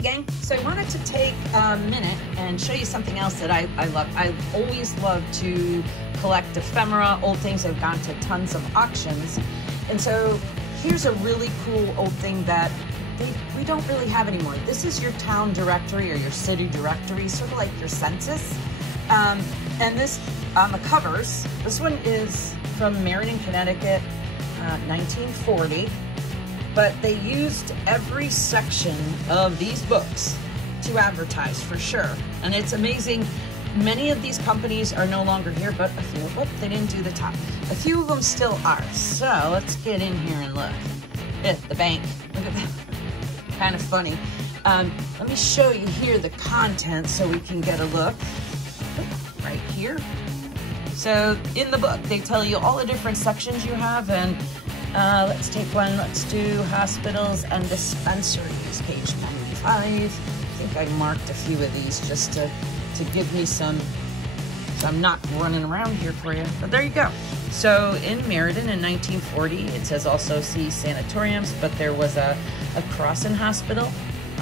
gang, so I wanted to take a minute and show you something else that I love. I always love to collect ephemera, old things that have gone to tons of auctions. And so here's a really cool old thing that we don't really have anymore. This is your town directory or your city directory, sort of like your census. And this, on the covers, this one is from Meriden, Connecticut, 1940. But they used every section of these books to advertise, for sure. And it's amazing. Many of these companies are no longer here, but a few of them, they didn't do the top. A few of them still are. So let's get in here and look at the bank. Look at that. Kind of funny. Let me show you here the content so we can get a look. Right here. So in the book, they tell you all the different sections you have, and let's take one. Let's do hospitals and dispensaries, page 95. I think I marked a few of these just to give me some, so I'm not running around here for you. But there you go. So in Meriden in 1940, it says also see sanatoriums, but there was a Crossan Hospital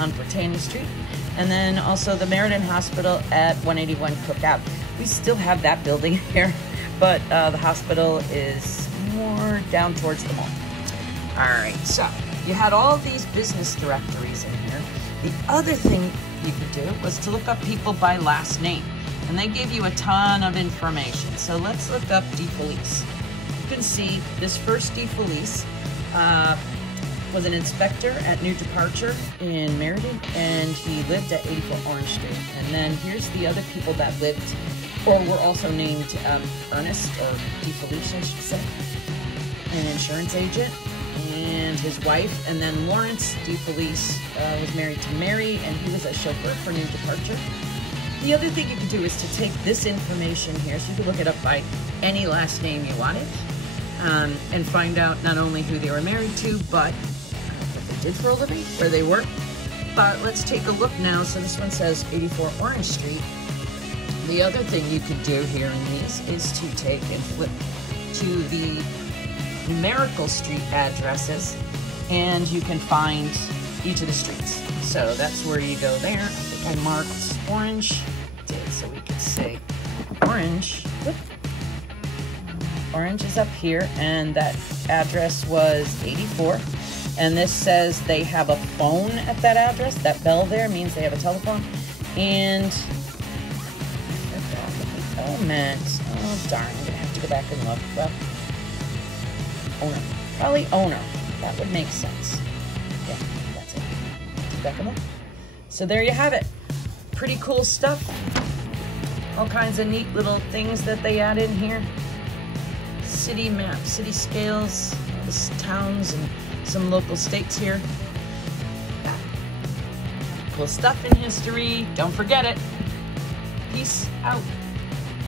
on Britannia Street, and then also the Meriden Hospital at 181 Cook Ave. We still have that building here, but the hospital is more down towards the mall. All right, so you had all these business directories in here. The other thing you could do was to look up people by last name, and they gave you a ton of information. So let's look up DeFelice. You can see this first DeFelice was an inspector at New Departure in Meriden, and he lived at 84 Orange Street. And then here's the other people that lived, or were also named Ernest, or DeFelice, I should say, an insurance agent, and his wife. And then Lawrence DeFelice was married to Mary, and he was a chauffeur for New Departure. The other thing you can do is to take this information here, so you can look it up by any last name you wanted, and find out not only who they were married to, but what they did for a living, where they worked. But let's take a look now. So this one says 84 Orange Street. The other thing you can do here in these is to take and flip to the Miracle Street addresses, and you can find each of the streets. So that's where you go there. I think I marked Orange, so we can say Orange. Whoop. Orange is up here, and that address was 84. And this says they have a phone at that address. That bell there means they have a telephone. And comment. Oh darn, I'm gonna have to go back and look. Well, owner, probably owner. That would make sense. Yeah, that's it. Go back and look. So there you have it. Pretty cool stuff. All kinds of neat little things that they add in here. City map, city scales, towns, and some local states here. Yeah. Cool stuff in history. Don't forget it. Peace out.